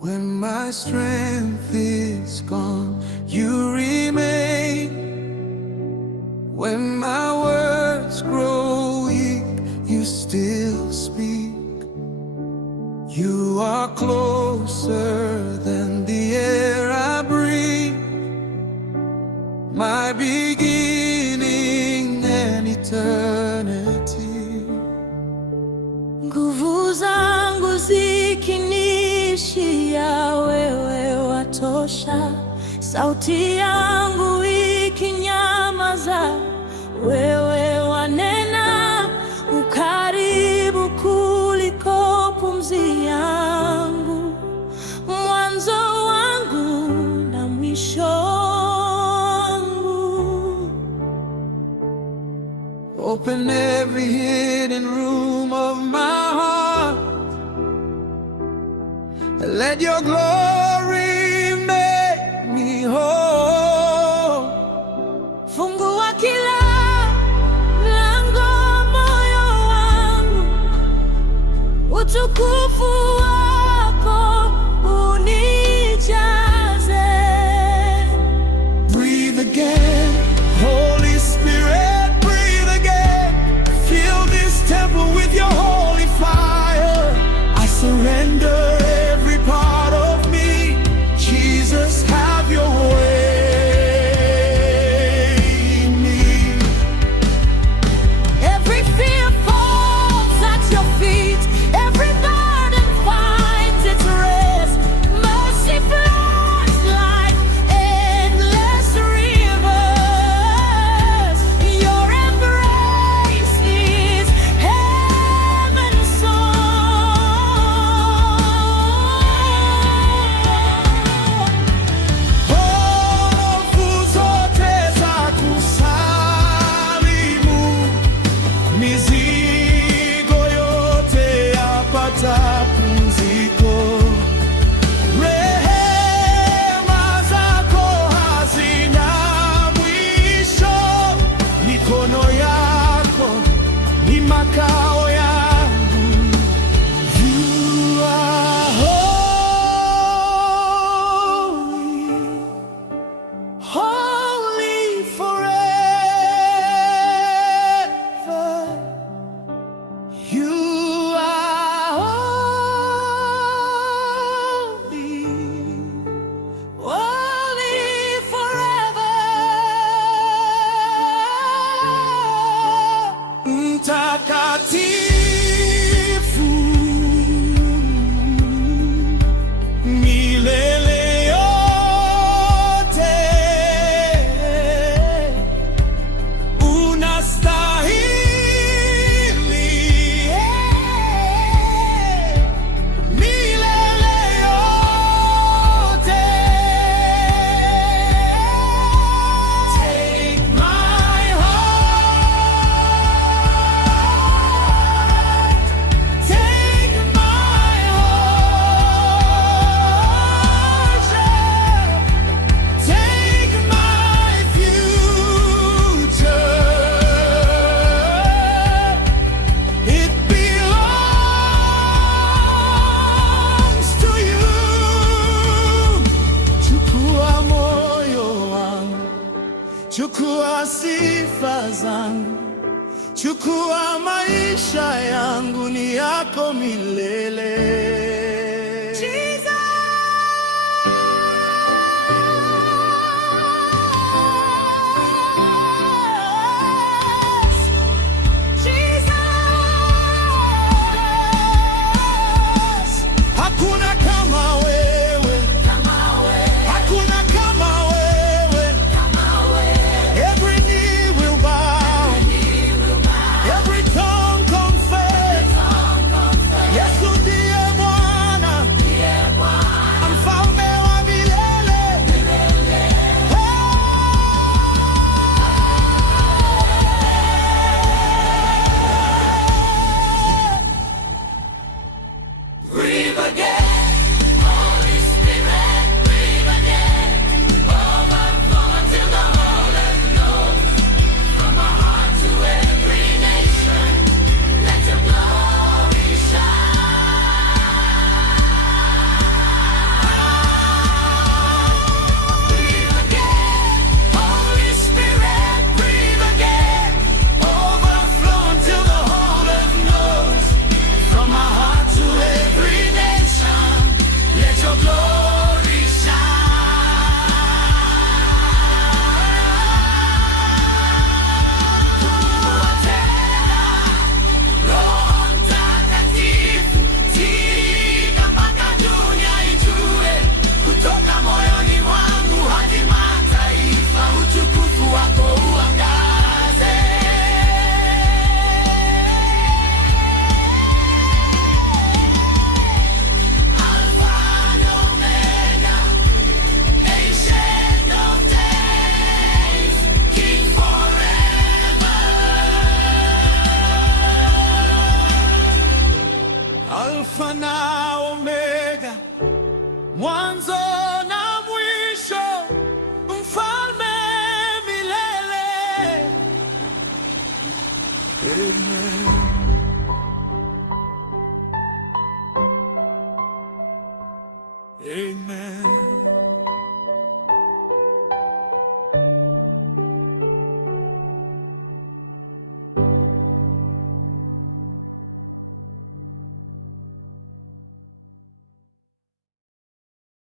When my strength is gone, you remain. When my words grow weak, you still speak. You are closer than the air I breathe, my beginning and eternity. Nguvu zangu zikinishia, wewe watosha. Sauti yangu ikinyamaza, wewe wanena. Ukaribu kuliko pumzi yangu, mwanzo wangu na mwisho wangu. Open every hidden room of my heart, and let your glory make me whole. Fungua kila mlango moyo wangu, utukufu wako unijaze. Breathe again, Holy Spirit, breathe again. Fill this temple with your holy fire. I surrender every part of me. Jesus, have your way in me. Every fear falls at your feet, every burden finds its rest. Mercy flows like endless rivers. Your embrace is heaven's song. Hofu zote za kusalimu, mizigo yote yapata pumziko. Rehema zako hazina mwisho, mikono yako ni makao yangu. You are holy, holy forever. You are holy, Holy forever. mtakatifu milele yote. Unastahili milele yote. Take my heart, take my worship, take my future. It belongs to you. Chukua moyo wangu, chukua sifa zangu, chukua maisha yangu, ni yako milele. Yesu ndiye Alfa na Omega, mwanzo na mwisho, mfalme milele. Amen. Amen.